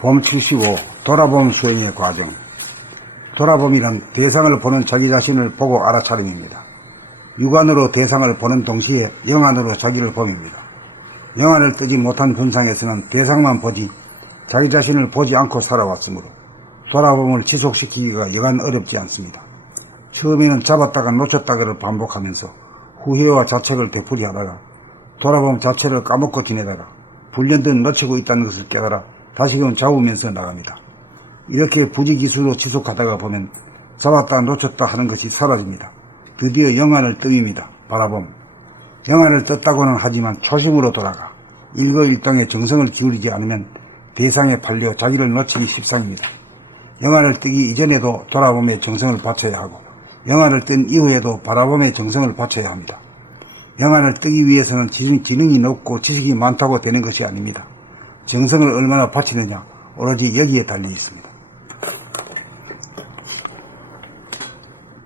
봄 75 돌아봄 수행의 과정. 돌아봄이란 대상을 보는 자기 자신을 보고 알아차림입니다. 육안으로 대상을 보는 동시에 영안으로 자기를 봄입니다. 영안을 뜨지 못한 분상에서는 대상만 보지 자기 자신을 보지 않고 살아왔으므로 돌아봄을 지속시키기가 여간 어렵지 않습니다. 처음에는 잡았다가 놓쳤다가를 반복하면서 후회와 자책을 되풀이하다가 돌아봄 자체를 까먹고 지내다가 불현듯 놓치고 있다는 것을 깨달아 다시금 잡으면서 나갑니다. 이렇게 부지기수로 지속하다가 보면 잡았다 놓쳤다 하는 것이 사라집니다. 드디어 영안을 뜸입니다. 바라봄. 영안을 떴다고는 하지만 초심으로 돌아가 일거일동에 정성을 기울이지 않으면 대상에 팔려 자기를 놓치기 십상입니다. 영안을 뜨기 이전에도 돌아봄에 정성을 바쳐야 하고 영안을 뜬 이후에도 바라봄에 정성을 바쳐야 합니다. 영안을 뜨기 위해서는 지능이 높고 지식이 많다고 되는 것이 아닙니다. 정성을 얼마나 바치느냐 오로지 여기에 달려 있습니다.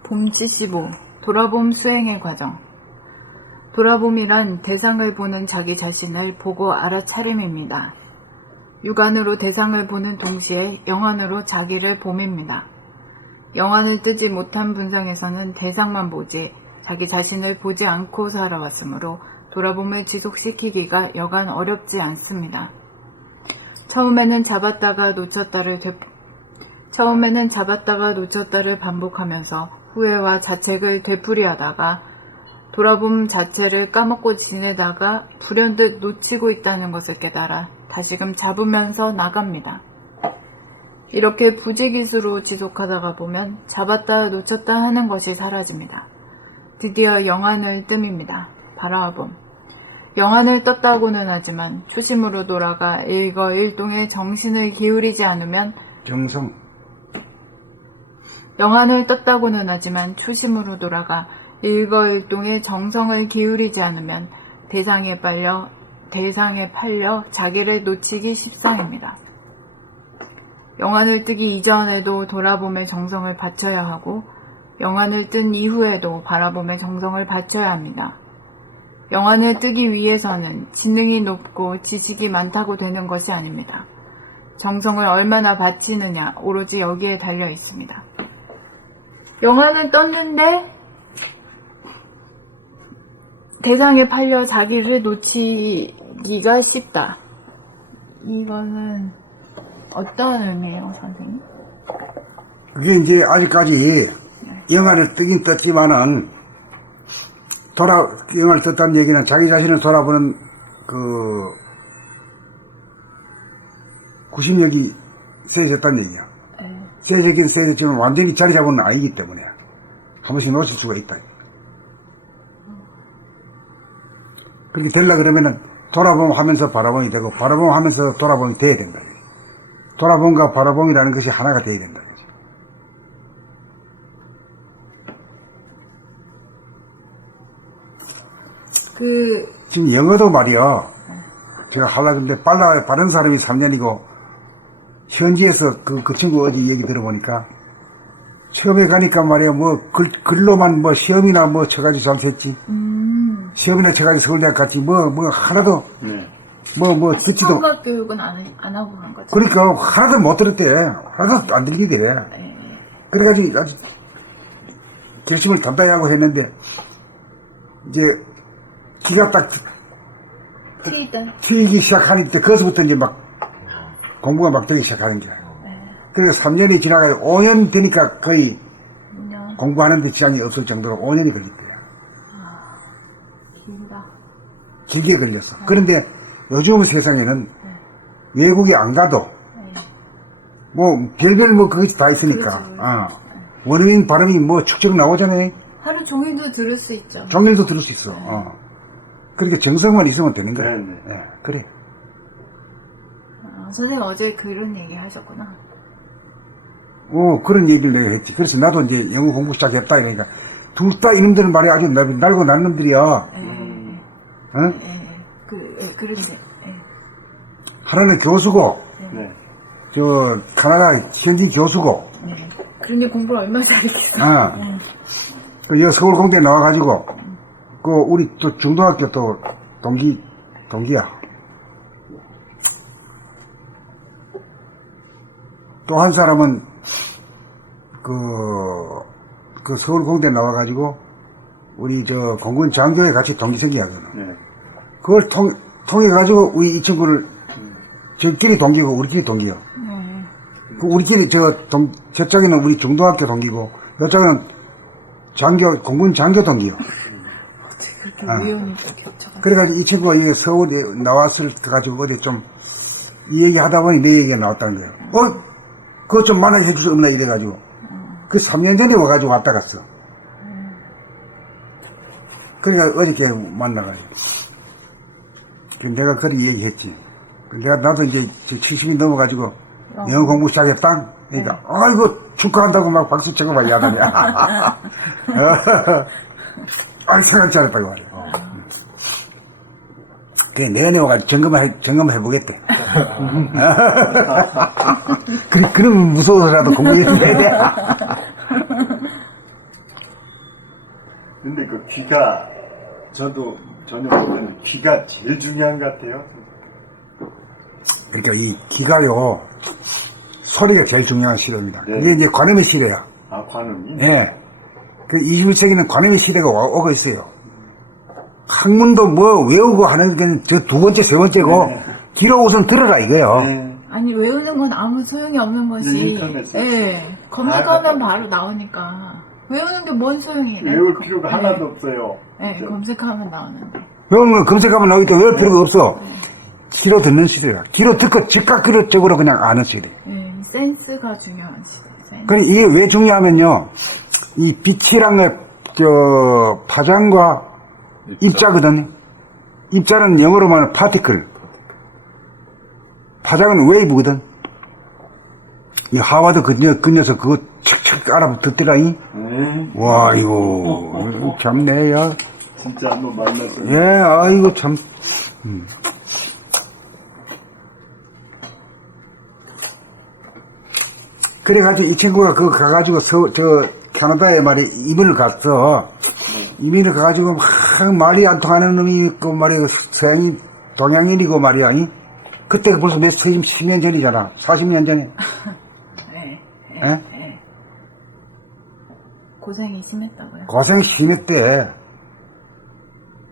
봄 75 돌아봄 수행의 과정. 돌아봄이란 대상을 보는 자기 자신을 보고 알아차림입니다. 육안으로 대상을 보는 동시에 영안으로 자기를 봄입니다. 영안을 뜨지 못한 분상에서는 대상만 보지 자기 자신을 보지 않고 살아왔으므로 돌아봄을 지속시키기가 여간 어렵지 않습니다. 처음에는 잡았다가 놓쳤다를 반복하면서 후회와 자책을 되풀이하다가 돌아봄 자체를 까먹고 지내다가 불현듯 놓치고 있다는 것을 깨달아 다시금 잡으면서 나갑니다. 이렇게 부지기수로 지속하다가 보면 잡았다 놓쳤다 하는 것이 사라집니다. 드디어 영안을 뜸입니다. 바라봄. 영안을 떴다고는 하지만 초심으로 돌아가 일거일동에 정신을 기울이지 않으면 영안을 떴다고는 하지만 초심으로 돌아가 일거일동에 정성을 기울이지 않으면 대상에 팔려 자기를 놓치기 십상입니다. 영안을 뜨기 이전에도 돌아봄에 정성을 바쳐야 하고 영안을 뜬 이후에도 바라봄에 정성을 바쳐야 합니다. 영안을 뜨기 위해서는 지능이 높고 지식이 많다고 되는 것이 아닙니다. 정성을 얼마나 바치느냐 오로지 여기에 달려 있습니다. 영안을 떴는데 대상에 팔려 자기를 놓치기가 쉽다. 이거는 어떤 의미예요, 선생님? 그게 이제 아직까지 영안을 뜨긴 떴지만은 영안을 떴다는 얘기는 자기 자신을 돌아보는 그 구심력이 세졌다는 얘기야. 세졌긴 세졌지만 완전히 자리 잡은 건 아니기 때문에 한 번씩 놓칠 수가 있다. 그렇게 되려 그러면은 돌아봄 하면서 바라봄이 되고 바라봄 하면서 돌아봄이 돼야 된다. 돌아봄과 바라봄이라는 것이 하나가 돼야 된다. 지금 영어도 말이야. 제가 하려고 했는데 빠른 사람이 3년이고 현지에서 그 친구 어디 얘기 들어보니까 처음에 가니까 말이야 글로만 시험이나 쳐가지고 잘 됐지. 시험이나 쳐가지고 서울대학 갔지 하나도 듣지도. 수학 교육은 안 하고 간 거죠. 그러니까 하나도 못 들었대. 하나도 안 들리게 돼. 그래가지고 아주 결심을 단단히 하고 했는데 이제 기가 딱 트이기 시작하니까 거기서부터 이제 막 공부가 막 되기 시작하는 거야. 그래서 3년이 지나가고 5년 되니까 거의 5년. 공부하는 데 지장이 없을 정도로 5년이 걸렸대요. 길게 걸렸어. 그런데 요즘 세상에는 외국에 안 가도 별별 그것이 다 있으니까 원어민 발음이 축적 나오잖아요. 하루 종일도 들을 수 있죠. 종일도 들을 수 있어. 그러니까 정성만 있으면 되는 거야. 네, 그래. 선생님 어제 그런 얘기 하셨구나. 그런 얘기를 내가 했지. 그래서 나도 이제 영어 공부 시작했다. 그러니까 둘 다 이놈들은 말이야 아주 날고 난 놈들이야. 그런데. 하나는 교수고, 카나다 현지 교수고. 그런데 공부를 얼마나 잘했겠어. 그 서울공대 나와가지고, 우리 또 중등학교 또 동기야. 또 한 사람은 그 서울 공대 나와가지고 우리 저 공군 장교에 같이 동기생이 하거든. 네. 그걸 통해가지고 우리 이 친구를 저끼리 동기고 우리끼리 동기요. 그 우리끼리 저쪽에는 우리 중등학교 동기고 이쪽에는 공군 장교 동기요. 어떻게 그렇게 우연히 겹쳐가. 그래가지고 이 친구가 이게 서울에 나왔을 가지고 어디 좀 이 얘기 하다 보니 내 얘기가 나왔다는 거예요. 그거 좀 만나게 해줄 수 없나 이래가지고. 그 3년 전에 와가지고 왔다 갔어. 그러니까 어저께 만나가지고. 내가 그렇게 얘기했지. 나도 이제 70이 넘어가지고 영어 공부 시작했다. 그러니까, 아이고, 축하한다고 막 박수 치고 막 야단이야. 생각지 않을 바에 말이야. 그래, 내년에 와가지고 점검해보겠대. 그러면 무서워서라도 공부해야 돼. 근데 그 귀가, 저도 전혀 모르는데 귀가 제일 중요한 것 같아요. 그러니까 이 귀가요, 소리가 제일 중요한 시대입니다. 네. 이게 이제 관음의 시대야. 아, 관음이? 예. 그 21세기는 관음의 시대가 오고 있어요. 학문도 뭐 외우고 하는 게 저 두 번째, 세 번째고, 네. 귀로 우선 들어라 이거요. 네. 아니 외우는 건 아무 소용이 없는 것이. 인터넷에 예. 검색하면 바로 나오니까. 외우는 게 뭔 소용이 래 외울 필요가 하나도 없어요. 네, 그죠? 검색하면 나오는데. 외우는 걸 검색하면 나오기 때문에 외울 필요가 없어. 귀로 듣는 시대다. 귀로 듣고 즉각적으로 그냥 아는 시대. 예, 이 센스가 중요한 시대. 센스. 그럼 이게 왜 중요하면요. 이 빛이란 파장과 입자거든. 입자는 영어로 말하면 파티클. 파장은 웨이브거든. 이 하와드 그 녀석 그거 척척 알아듣더라니. 와, 이거 참네, 야. 진짜 한번 만났어요. 예, 아이고, 참. 그래가지고 이 친구가 그거 가가지고 캐나다에 말이 이민을 갔어. 이민을 가가지고 막 말이 안 통하는 놈이 있고 말이야. 서양인, 동양인이고 말이야. 그때 벌써 10년 전이잖아. 40년 전에. 예? 고생이 심했다고요? 고생 심했대.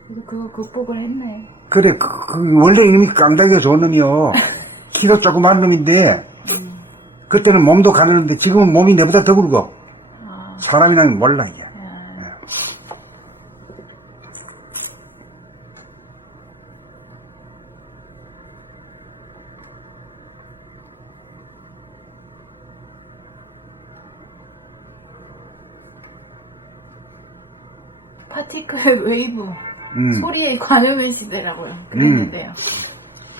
그래서 그거 극복을 했네. 그래, 원래 이놈이 깡다기가 좋은 놈이요. 키도 조그만 놈인데, 그때는 몸도 가느는데 지금은 몸이 내보다 더 굵어. 사람이라는 몰라, 이게. 파티클 웨이브. 소리의 관음의 시대라고요. 그랬는데요.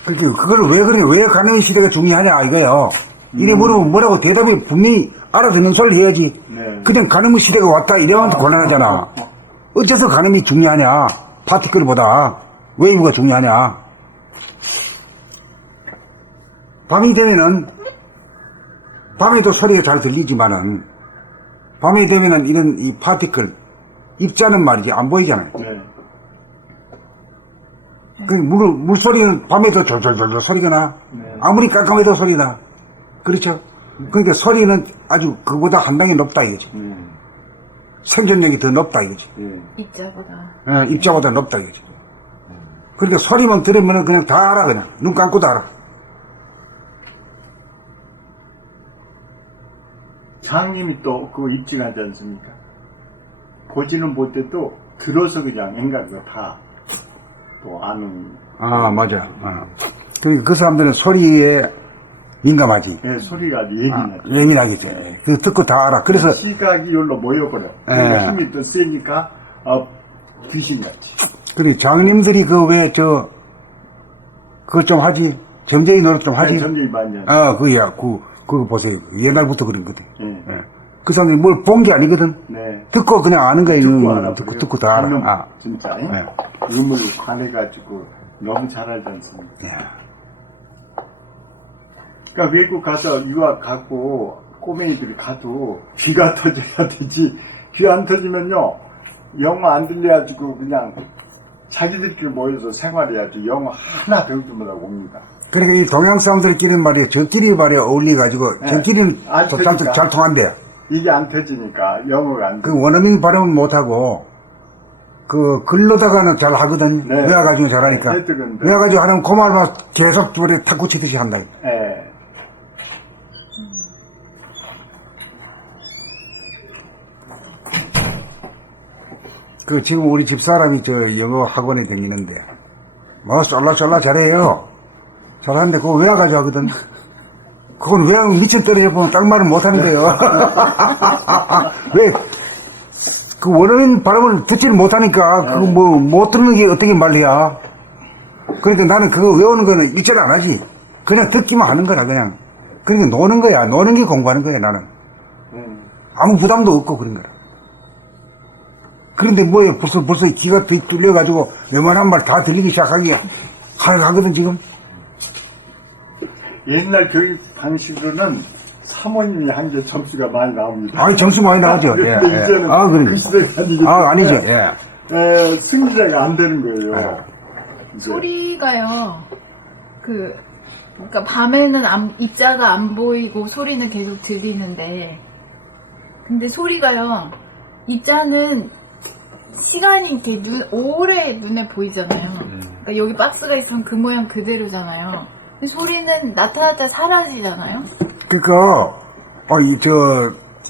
그걸 왜 가는 시대가 중요하냐, 이거요. 이래 물으면 뭐라고 대답을 분명히 알아듣는 소리를 해야지. 네. 그냥 가늠의 시대가 왔다 이래면 곤란하잖아. 어째서 가늠이 중요하냐? 파티클보다 웨이브가 중요하냐? 밤이 되면은 밤에도 소리가 잘 들리지만은 밤이 되면은 이런 이 파티클 입자는 말이지 안 보이잖아요. 네. 그 물소리는 밤에도 졸졸졸 소리가 나. 네. 아무리 깜깜해도 소리 나. 그렇죠? 그러니까 소리는 아주 그보다 한 단계 높다 이거지. 생존력이 더 높다 이거지. 입자보다. 입자보다 높다 이거지. 그러니까 소리만 들으면 그냥 다 알아, 그냥. 눈 감고도 알아. 장님이 또 그거 입증하지 않습니까? 보지는 못해도 들어서 그냥 생각을 다 또 아는. 아, 맞아. 그러니까 그 사람들은 소리에 민감하지. 네, 소리가 예민하죠. 예민하겠죠. 그 듣고 다 알아. 그래서 시각이 여기로 모여버려. 그러니까 힘이 더 세니까 귀신같이. 그래 장님들이 그거 좀 하지. 점쟁이 노릇 좀 하지. 점쟁이 많이 하죠. 그거야. 그거 보세요. 옛날부터 그런 거든. 네. 그 사람들이 뭘 본 게 아니거든. 네. 듣고 그냥 아는 거야. 듣고 알아. 듣고 다 알아. 진짜. 네. 음을 관해가지고 너무 잘하지 않습니까? 네. 그러니까 외국 가서 유학 가고 꼬맹이들이 가도 귀가 터져야 되지. 귀 안 터지면요. 영어 안 들려가지고 그냥 자기들끼리 모여서 생활해야지 영어 하나 배우지 못하고 옵니다. 그러니까 이 동양 사람들끼리는 말이에요. 저끼리 말이에요. 어울려가지고, 네. 저끼리는 안 참 되니까. 잘 통한대. 이게 안 터지니까 영어가 안 돼. 그 원어민 발음은 못하고, 그, 글로다가는 잘 하거든. 네. 외화가지고 잘하니까. 네, 해드는데. 외화가지고 하는 그 말만 계속 우리 탁구 치듯이 한다. 예. 그, 지금 우리 집사람이 저 영어 학원에 다니는데, 뭐, 쫄라쫄라 잘해요. 잘하는데, 그거 외화가지고 하거든. 그건 외화 미쳐 떨어져 보면 딱 말을 못하는데요. 왜, 그 원어민 발음을 듣지를 못하니까, 그거 뭐, 못 듣는 게 어떻게 말이야. 그러니까 나는 그거 외우는 거는 일절 안 하지. 그냥 듣기만 하는 거라, 그냥. 그러니까 노는 거야. 노는 게 공부하는 거야, 나는. 아무 부담도 없고 그런 거라. 그런데 뭐예요? 벌써 귀가 뚫려가지고 웬만한 말 다 들리기 시작하기 하거든, 지금. 옛날 교육 방식으로는 사모님이 한 게 점수가 많이 나옵니다. 아니, 점수 많이 나오죠. 예, 근데 예. 이제는 아, 그러니까. 그 시대가 아니기 아니죠. 때문에 예. 승리자가 안 되는 거예요. 이제. 소리가요. 그러니까 밤에는 입자가 안 보이고 소리는 계속 들리는데, 근데 소리가요. 입자는 시간이 이렇게 오래 눈에 보이잖아요. 그러니까 여기 박스가 있으면 그 모양 그대로잖아요. 근데 소리는 나타났다 사라지잖아요. 그러니까,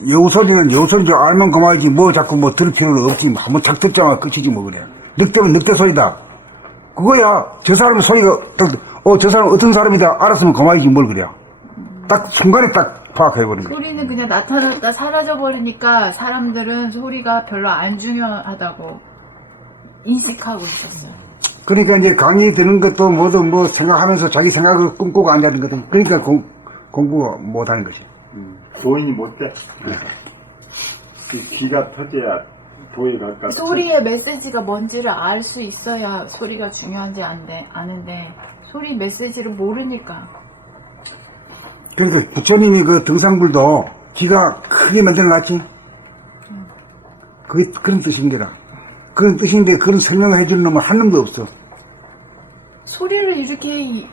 여우소리는 여우소리인 줄 알면 그만이지, 뭐 자꾸 뭐 들을 필요는 없지. 한번 착 듣자마자 끝이지, 뭐 그래. 늑대면 늑대 소리다. 그거야. 저 사람의 소리가, 저 사람 어떤 사람이다. 알았으면 그만이지, 뭘 그래. 딱, 순간에 딱 파악해버린 거야. 소리는 그냥 나타났다 사라져버리니까 사람들은 소리가 별로 안 중요하다고 인식하고 있었어요. 그러니까 이제 강의 듣는 것도 뭐도 뭐 생각하면서 자기 생각을 꿈꾸고 앉아있는 거든. 그러니까 공부 못 하는 것이. 도인이 못 돼. 그 귀가 터져야 도에 갈까. 소리의 메시지가 뭔지를 알 수 있어야 소리가 중요한지 아는데 소리 메시지를 모르니까. 그러니까 부처님이 그 등산불도 귀가 크게 만들어놨지. 그게 그런 뜻인데라. 그런 뜻인데 그런 설명을 해주는 놈은 한 놈도 없어. 소리를 이렇게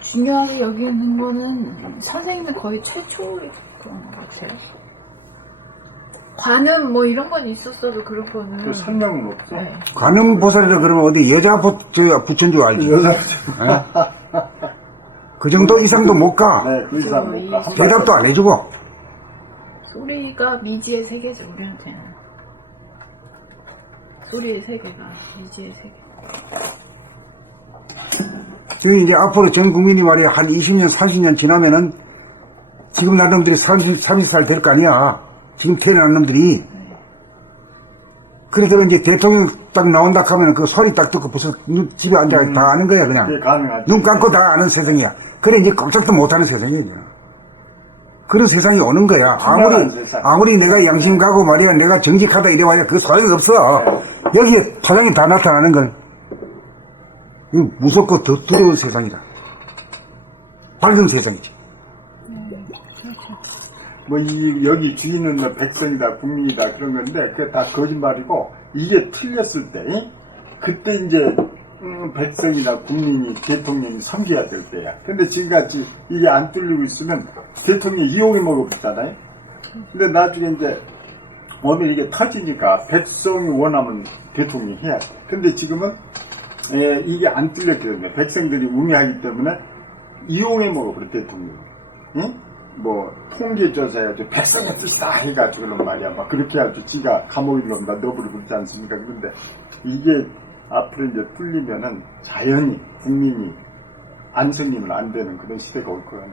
중요하게 여기는 거는 선생님은 거의 최초인 그런 것 같아요. 관음 뭐 이런 건 있었어도 그런 거는. 그 설명은 없어. 네. 관음보살이라 그러면 어디 여자 부처인 줄 알지. 여자 그 정도 이상도 못 가. 네, 그 이상 못 가. 대답도 안 해주고. 소리가 미지의 세계죠, 우리한테는. 소리의 세계가 미지의 세계. 지금 이제 앞으로 전 국민이 말이야, 한 20년, 30년 지나면은, 지금 날 놈들이 30살 될 거 아니야. 지금 태어난 놈들이. 그래서 이제 대통령 딱 나온다 하면 그 소리 딱 듣고 벌써 집에 앉아 다 아는 거야, 그냥. 그게 가능하지. 눈 감고 다 아는 세상이야. 그래, 이제 꼼짝도 못 하는 세상이야. 그런 세상이 오는 거야. 투명한 세상. 아무리 내가 양심 가고 말이야, 내가 정직하다 이래봐야 그 소용이 없어. 여기에 파장이 다 나타나는 걸. 이거 무섭고 더 두려운 세상이다. 밝은 세상이지. 뭐 여기 주인은 뭐 백성이다, 국민이다 그런 건데 그게 다 거짓말이고 이게 틀렸을 때 그때 이제 백성이나 국민이 대통령이 섬겨야 될 때야. 근데 지금같이 이게 안 뚫리고 있으면 대통령이 이용해 먹어버리잖아요. 근데 나중에 이제 오늘 이게 터지니까 백성이 원하면 대통령이 해야 돼. 근데 지금은 이게 안 뚫렸기 때문에 백성들이 우매하기 때문에 이용해 먹어버려 대통령이. 응? 뭐 통계조사해가지고 백성의 뜻이다 해가지고는 말이야 막 그렇게 해가지고 지가 감옥에 넣는다 너부를 그렇지 않습니까? 그런데 이게 앞으로 이제 뚫리면은 자연히 국민이 안성이면 안 되는 그런 시대가 올 거라는.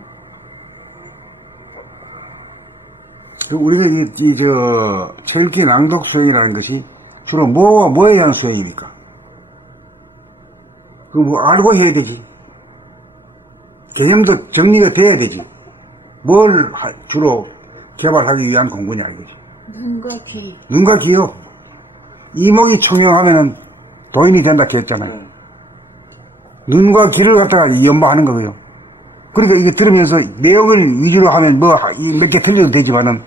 우리가 체육기 낭독 수행이라는 것이 주로 뭐에 대한 수행입니까? 그 뭐 알고 해야 되지. 개념도 정리가 돼야 되지. 뭘 주로 개발하기 위한 공부냐 이거지. 눈과 귀. 눈과 귀요. 이목이 총명하면은 도인이 된다 했잖아요. 눈과 귀를 갖다가 연마하는 거고요. 그러니까 이게 들으면서 내용을 위주로 하면 뭐 몇 개 틀려도 되지만은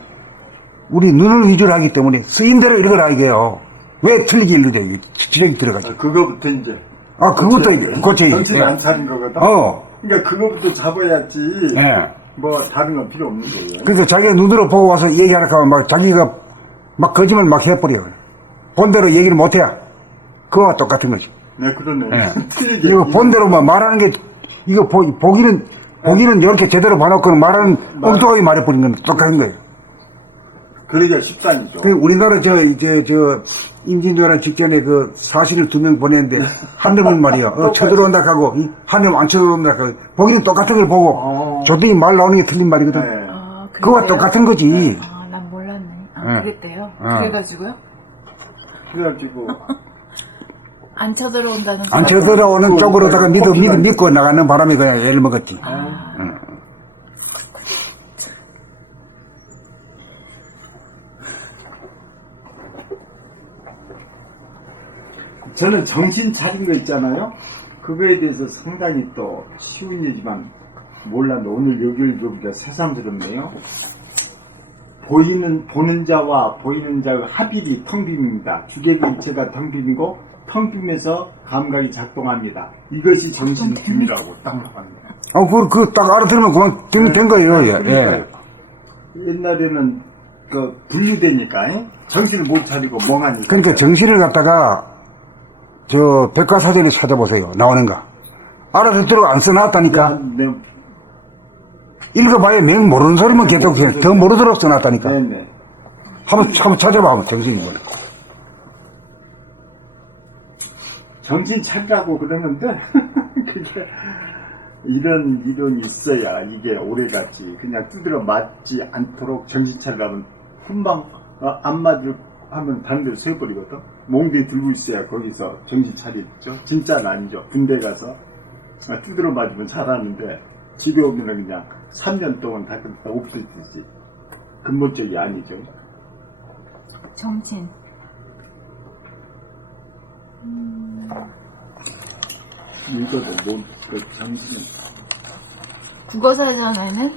우리 눈을 위주로 하기 때문에 쓰인 대로 읽어라 이게요. 왜 틀리게 읽어져? 지적이 들어가지. 그거부터 이제 아, 그것도, 그렇지. 정신 예. 안 차린 거거든. 그러니까 그거부터 잡아야지. 예. 뭐 다른 건 필요 없는 거예요. 그래서 자기가 눈으로 보고 와서 얘기하려고 하면 막 자기가 막 거짓말 막 해버려. 본대로 얘기를 못해야. 그거와 똑같은 거지. 네, 그러네. 예. 틀리게. 이거 본대로 막 말하는 게, 이거 보기는 이렇게 제대로 봐놓고 말하는 엉뚱하게 말해버린 건 똑같은 거예요. 그러기가 쉽다니죠. 그 우리나라 임진왜란 직전에 그 사신을 2명 보냈는데 한 놈은 말이야 쳐들어온다 하고 한 놈 안 쳐들어온다 하고 보기는 똑같은 걸 보고 조등이 말 나오는 게 틀린 말이거든. 네. 그거와 똑같은 거지. 아, 난 몰랐네. 네. 그랬대요. 어. 그래가지고요? 그래가지고 안 쳐들어온다는 안 소리. 쳐들어오는 쪽으로다가 믿고 나가는 바람에 그냥 애를 먹었지. 저는 정신 차린 거 있잖아요. 그거에 대해서 상당히 또 쉬운 얘기지만 몰랐는데 오늘 여기를 보니까 새삼스럽네요. 보는 자와 보이는 자의 합일이 텅빔입니다. 주객의 일체가 텅빔이고 텅빔에서 감각이 작동합니다. 이것이 정신빔이라고 딱 나왔네요. 그거 딱 알아들으면 그만 된 거예요. 예. 그러니까 옛날에는 그 분류되니까 정신을 못 차리고 멍하니까. 그러니까 정신을 갖다가 저 백과사전에 찾아보세요. 나오는 거. 알아듣도록 안 써놨다니까. 네, 읽어봐야 명 모르는 소리만 계속 더 모르도록 써놨다니까. 네네. 한번 찾아봐, 한번 정신이 뭐네. 정신 차리라고 그러는데 그게 이런 이론이 있어야 이게 오래가지. 그냥 두드려 맞지 않도록 정신 차리라면 금방 안 맞을 하면 다른 데로 세워버리거든. 몽둥이 들고 있어야 거기서 정신 차리죠. 진짜는 아니죠. 군대 가서 두드려 맞으면 잘하는데 집에 오면은 그냥 3년 동안 다 없어지지. 근본적이 아니죠. 정신. 이거도 그 정신은 국어사전에는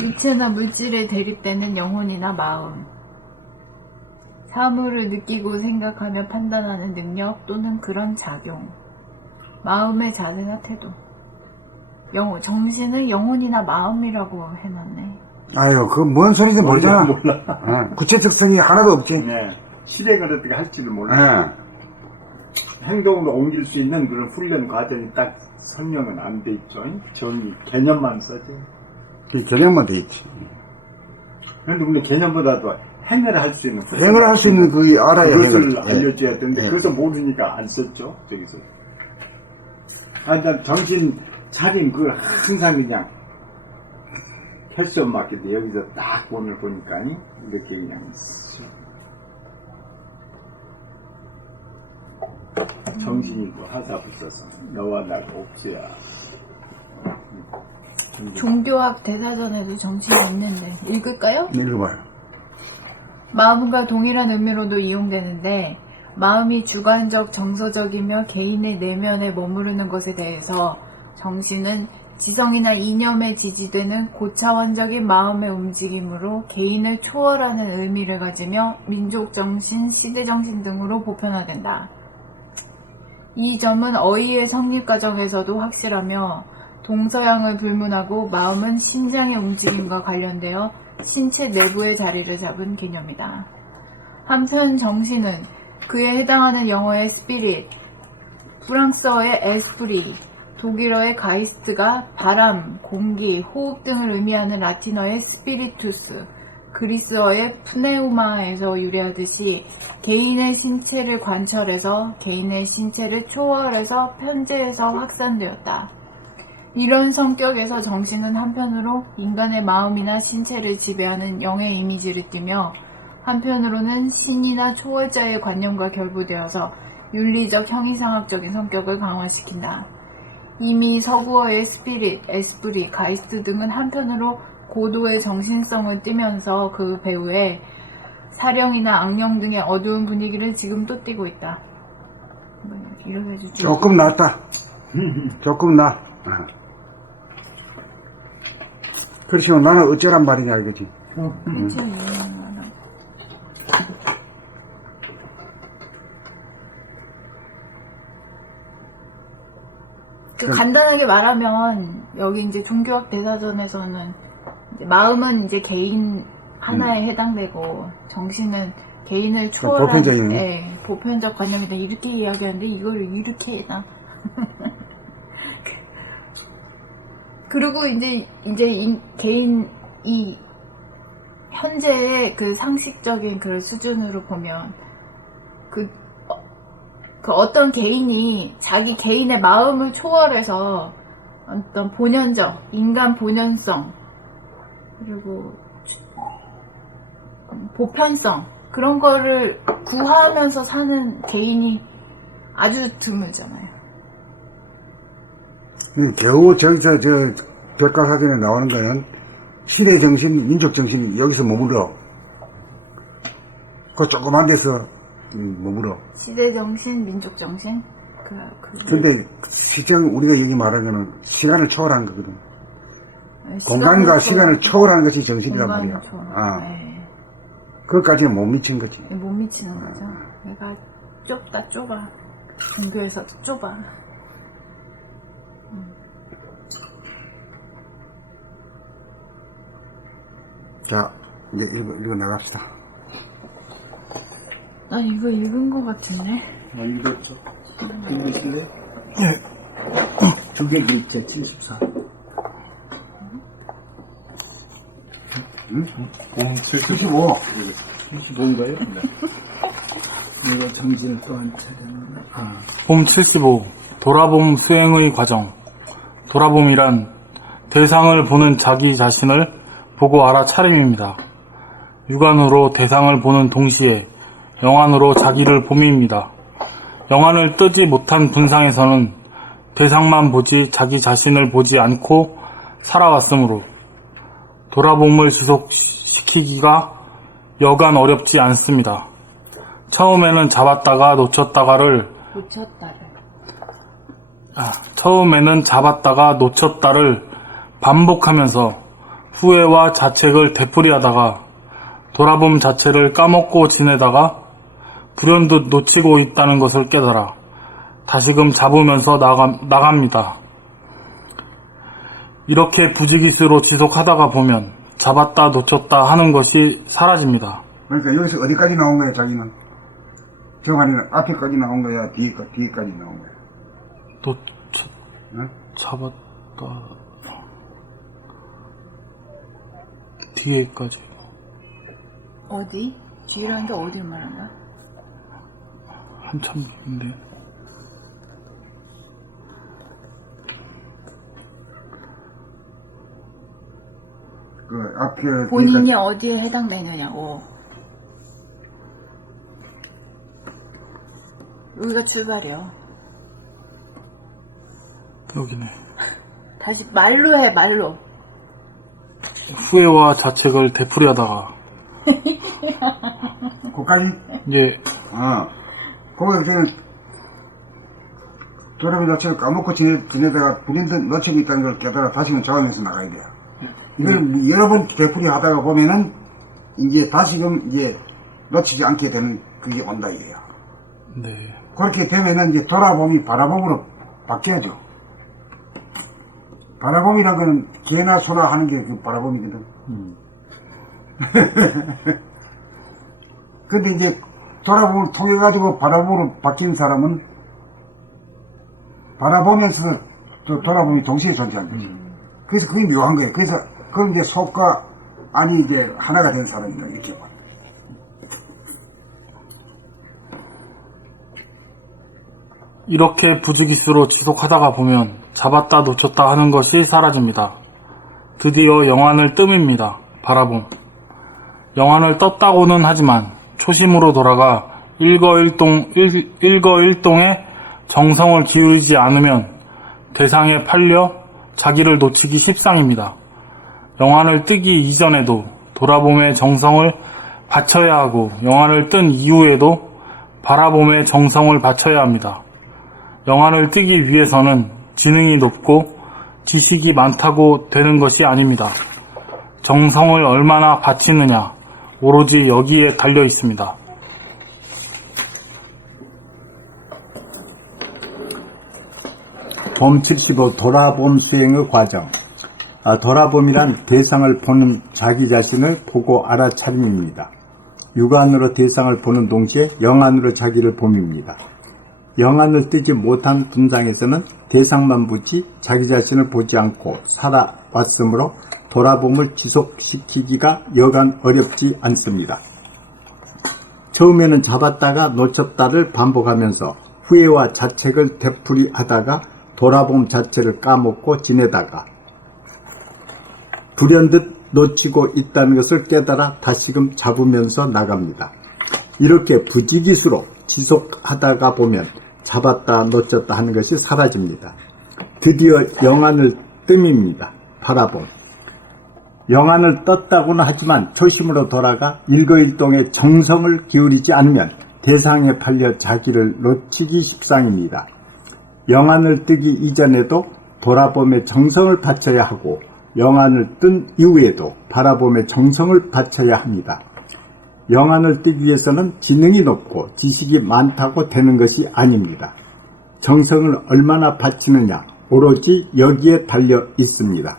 육체나 물질에 대립되는 영혼이나 마음, 사물을 느끼고 생각하며 판단하는 능력 또는 그런 작용, 마음의 자세나 태도. 정신은 영혼이나 마음이라고 해놨네. 아유, 그거 뭔 소리인지 모르잖아. 몰라. 구체적성이 하나도 없지. 네. 실행을 어떻게 할지를 몰라. 행동으로 옮길 수 있는 그런 훈련 과정이 딱 설명은 안 돼 있죠. 정의, 개념만 써죠. 그 개념만 돼 있지. 그런데 우리 개념보다도 행을 할 수 있는 행을 할 수 있는 그게 알아야 그것을 행을. 알려줘야 되는데 예. 그것을 모르니까 안 썼죠. 저기서. 난 정신 차린 그걸 항상 그냥 패션 맞게 여기서 딱 오늘 보니까 이렇게 그냥 정신이 또 하다 붙어서 너와 나가 없지야. 종교학 대사전에도 정신이 있는데 읽을까요? 읽어봐요. 마음과 동일한 의미로도 이용되는데 마음이 주관적 정서적이며 개인의 내면에 머무르는 것에 대해서 정신은 지성이나 이념에 지지되는 고차원적인 마음의 움직임으로 개인을 초월하는 의미를 가지며 민족정신, 시대정신 등으로 보편화된다. 이 점은 어휘의 성립 과정에서도 확실하며 동서양을 불문하고 마음은 심장의 움직임과 관련되어 신체 내부의 자리를 잡은 개념이다. 한편 정신은 그에 해당하는 영어의 스피릿, 프랑스어의 에스프리, 독일어의 가이스트가 바람, 공기, 호흡 등을 의미하는 라틴어의 스피리투스, 그리스어의 프네우마에서 유래하듯이 개인의 신체를 관철해서 개인의 신체를 초월해서 편재해서 확산되었다. 이런 성격에서 정신은 한편으로 인간의 마음이나 신체를 지배하는 영의 이미지를 띠며 한편으로는 신이나 초월자의 관념과 결부되어서 윤리적 형이상학적인 성격을 강화시킨다. 이미 서구어의 스피릿, 에스프리, 가이스트 등은 한편으로 고도의 정신성을 띠면서 그 배후에 사령이나 악령 등의 어두운 분위기를 지금 또 띠고 있다. 이렇게 해주죠. 조금 낫다. 조금 나. 그렇지만 나는 어쩌란 말이냐 이거지. 그렇죠. 간단하게 말하면 여기 이제 종교학 대사전에서는 이제 마음은 이제 개인 하나에 해당되고 정신은 개인을 초월한 보편적인. 보편적 관념이다 이렇게 이야기하는데 이걸 이렇게 해나 그리고 이제 개인 이 현재의 그 상식적인 그런 수준으로 보면 그 어떤 개인이 자기 개인의 마음을 초월해서 어떤 본연적 인간 본연성 그리고 보편성 그런 거를 구하면서 사는 개인이 아주 드물잖아요. 겨우 저기서 백과사전에 나오는 거는 시대 정신, 민족 정신이 여기서 머물러. 그 조그만 데서 머물러. 시대 정신, 민족 정신. 근데 시정 우리가 여기 말하는 거는 시간을 초월한 거거든. 공간과 시간을 초월하는 것이 정신이란 말이야. 그것까지는 못 미친 거지. 못 미치는 거죠. 내가 좁아. 종교에서 좁아. 자, 이제 읽어 나갑시다. 나 이거 읽은 거 같은데. 읽었죠? 읽으실래? 조개 글자 74. 응? 75. 75인가요? 네. 이거 정진을 또한 차례는. 봄 75. 돌아봄 수행의 과정. 돌아봄이란 대상을 보는 자기 자신을 보고 알아차림입니다. 육안으로 대상을 보는 동시에 영안으로 자기를 봄입니다. 영안을 뜨지 못한 분상에서는 대상만 보지 자기 자신을 보지 않고 살아왔으므로 돌아봄을 지속시키기가 여간 어렵지 않습니다. 처음에는 잡았다가 놓쳤다가를 반복하면서 후회와 자책을 되풀이하다가 돌아봄 자체를 까먹고 지내다가 불현듯 놓치고 있다는 것을 깨달아 다시금 잡으면서 나갑니다. 이렇게 부지기수로 지속하다가 보면 잡았다 놓쳤다 하는 것이 사라집니다. 그러니까 여기서 어디까지 나온 거야, 자기는? 정한이는 앞에까지 나온 거야, 뒤에까지 나온 거야? 응? 잡았다 뒤에까지. 어디? 뒤라는 게 어디를 말한다? 한참인데. 그 앞에 본인이 뒤에까지. 어디에 해당되느냐고. 여기가 출발이요. 여기네. 다시 말로 해, 말로. 후회와 자책을 되풀이하다가 거기까지? 이제 거기 저는 돌아보면 자체가 까먹고 지내다가 불현듯 놓치고 있다는 걸 깨달아 다시금 잡으면서 나가야 돼요. 이걸 여러 번 되풀이 하다가 보면은 이제 다시금 이제 놓치지 않게 되는 그게 온다 이거예요. 네. 그렇게 되면은 이제 돌아봄이 바라봄으로 바뀌어져. 바라봄이란 거는 개나 소나 하는 게 그 바라봄이거든. 근데 이제 돌아봄을 통해 가지고 바라봄으로 바뀌는 사람은 바라보면서 또 돌아봄이 동시에 존재하는 거지. 그래서 그게 묘한 거예요. 그래서 그건 이제 속과 안이 이제 하나가 된 사람이다 이렇게 봐. 이렇게 부지기수로 지속하다가 보면 잡았다 놓쳤다 하는 것이 사라집니다. 드디어 영안을 뜸입니다. 바라봄. 영안을 떴다고는 하지만 초심으로 돌아가 일거일동에 정성을 기울이지 않으면 대상에 팔려 자기를 놓치기 십상입니다. 영안을 뜨기 이전에도 돌아봄에 정성을 바쳐야 하고 영안을 뜬 이후에도 바라봄에 정성을 바쳐야 합니다. 영안을 뜨기 위해서는 지능이 높고 지식이 많다고 되는 것이 아닙니다. 정성을 얼마나 바치느냐 오로지 여기에 달려 있습니다. 범 75 돌아봄 수행의 과정. 돌아봄이란 대상을 보는 자기 자신을 보고 알아차림입니다. 육안으로 대상을 보는 동시에 영안으로 자기를 봄입니다. 영안을 뜨지 못한 분상에서는 대상만 보지 자기 자신을 보지 않고 살아왔으므로 돌아봄을 지속시키기가 여간 어렵지 않습니다. 처음에는 잡았다가 놓쳤다를 반복하면서 후회와 자책을 되풀이하다가 돌아봄 자체를 까먹고 지내다가 불현듯 놓치고 있다는 것을 깨달아 다시금 잡으면서 나갑니다. 이렇게 부지기수로 지속하다가 보면 잡았다 놓쳤다 하는 것이 사라집니다. 드디어 영안을 뜸입니다. 바라봄. 영안을 떴다고는 하지만 초심으로 돌아가 일거일동에 정성을 기울이지 않으면 대상에 팔려 자기를 놓치기 십상입니다. 영안을 뜨기 이전에도 돌아봄에 정성을 바쳐야 하고 영안을 뜬 이후에도 바라봄에 정성을 바쳐야 합니다. 영안을 뜨기 위해서는 지능이 높고 지식이 많다고 되는 것이 아닙니다. 정성을 얼마나 바치느냐 오로지 여기에 달려 있습니다.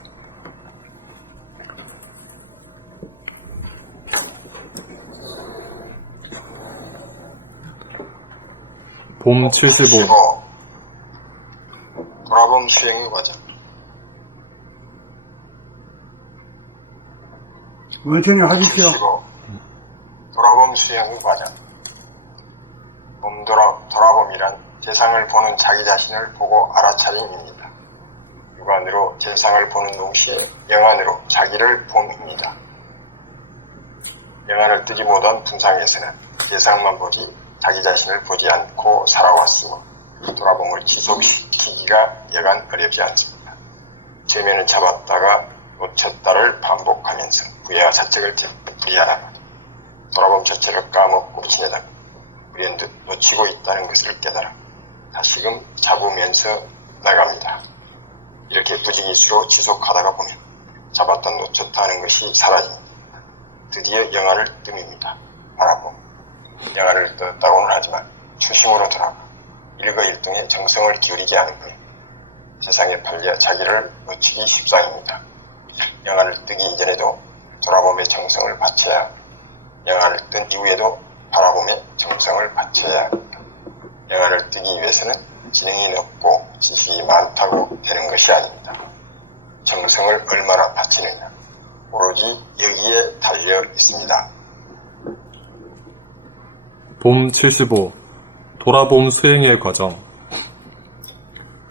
봄 75 돌아봄 수행의 과정. 원천히 하십시오. 75. 돌아봄 수행의 과정. 돌아봄이란 대상을 보는 자기 자신을 보고 알아차림입니다. 육안으로 대상을 보는 동시에 영안으로 자기를 봄입니다. 영안을 뜨지 못한 분상에서는 대상만 보지 자기 자신을 보지 않고 살아왔으므로 돌아봄을 지속시키기가 여간 어렵지 않습니다. 처음에는 잡았다가 놓쳤다를 반복하면서 후회와 자책을 되풀이하다가 돌아봄 자체를 까먹고 지내다가 불현듯 놓치고 있다는 것을 깨달아 다시금 잡으면서 나갑니다. 이렇게 부지기수로 지속하다가 보면 잡았다 놓쳤다 하는 것이 사라집니다. 드디어 영안을 뜸입니다. 바라봄. 영안을 떴다고는 하지만 초심으로 돌아가 일거일동에 정성을 기울이지 않으면 세상에 팔려 자기를 놓치기 십상입니다. 영안을 뜨기 이전에도 돌아봄에 정성을 바쳐야 영안을 뜬 이후에도 바라봄에 정성을 바쳐야 합니다. 영안을 뜨기 위해서는 지능이 높고 지식이 많다고 되는 것이 아닙니다. 정성을 얼마나 바치느냐 오로지 여기에 달려 있습니다. 봄 75 돌아봄 수행의 과정.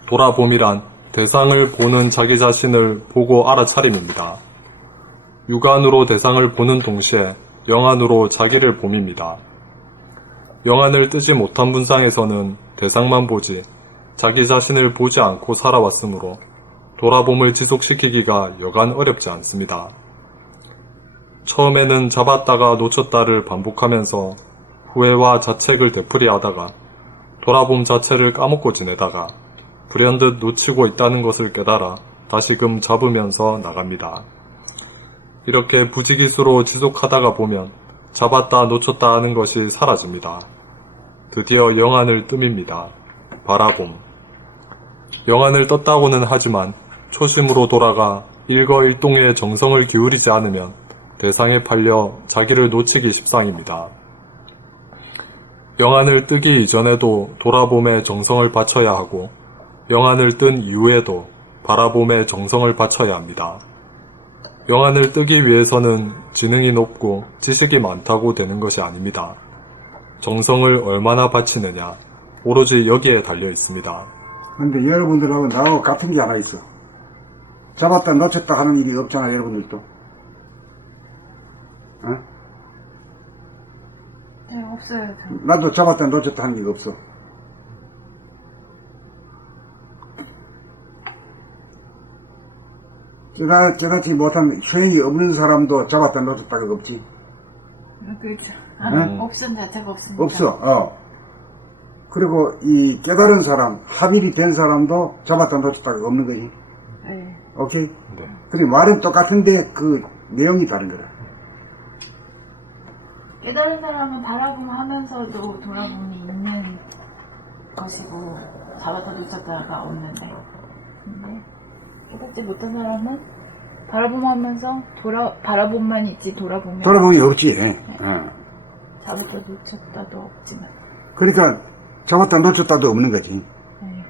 돌아봄이란 대상을 보는 자기 자신을 보고 알아차림입니다. 육안으로 대상을 보는 동시에 영안으로 자기를 봄입니다. 영안을 뜨지 못한 분상에서는 대상만 보지 자기 자신을 보지 않고 살아왔으므로 돌아봄을 지속시키기가 여간 어렵지 않습니다. 처음에는 잡았다가 놓쳤다를 반복하면서 후회와 자책을 되풀이하다가 돌아봄 자체를 까먹고 지내다가 불현듯 놓치고 있다는 것을 깨달아 다시금 잡으면서 나갑니다. 이렇게 부지기수로 지속하다가 보면 잡았다 놓쳤다 하는 것이 사라집니다. 드디어 영안을 뜸입니다. 바라봄. 영안을 떴다고는 하지만 초심으로 돌아가 일거일동에 정성을 기울이지 않으면 대상에 팔려 자기를 놓치기 십상입니다. 영안을 뜨기 이전에도 돌아봄에 정성을 바쳐야 하고 영안을 뜬 이후에도 바라봄에 정성을 바쳐야 합니다. 영안을 뜨기 위해서는 지능이 높고 지식이 많다고 되는 것이 아닙니다. 정성을 얼마나 바치느냐 오로지 여기에 달려 있습니다. 근데 여러분들하고 나하고 같은 게 하나 있어. 잡았다 놓쳤다 하는 일이 없잖아, 여러분들도. 어? 네, 없어요. 저. 나도 잡았다 놓쳤다 하는 게 없어. 저같이 못한 소행이 없는 사람도 잡았다 놓쳤다가 없지. 그렇죠. 네? 옵션 자체가 없으니까. 없어. 그리고 이 깨달은 사람, 합일이 된 사람도 잡았다 놓쳤다가 없는 거지. 네. 오케이? 네. 그리고 말은 똑같은데 그 내용이 다른 거다. 깨달은 사람은 바라봄 하면서도 돌아봄이 있는 것이고 잡았다 놓쳤다가 없는데 근데 깨닫지 못한 사람은 바라보면서 바라봄만 있지 돌아보면 돌아보기 없지. 잡았다 놓쳤다도 없지만 그러니까 잡았다 놓쳤다도 없는 거지. 네.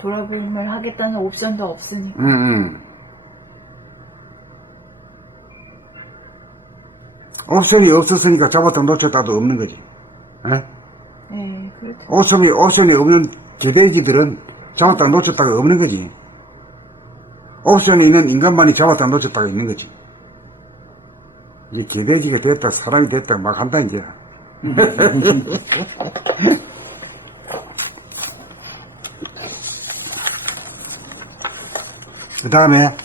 돌아봄을 하겠다는 옵션도 없으니까. 옵션이 없었으니까 잡았다 놓쳤다도 없는 거지. 네, 그렇죠. 옵션이 없는 개돼지들은 잡았다 놓쳤다가 없는 거지. 옵션이 있는 인간만이 잡았다 놓쳤다가 있는 거지. 이제 개돼지가 됐다, 사람이 됐다, 막 한다, 이제. 그 다음에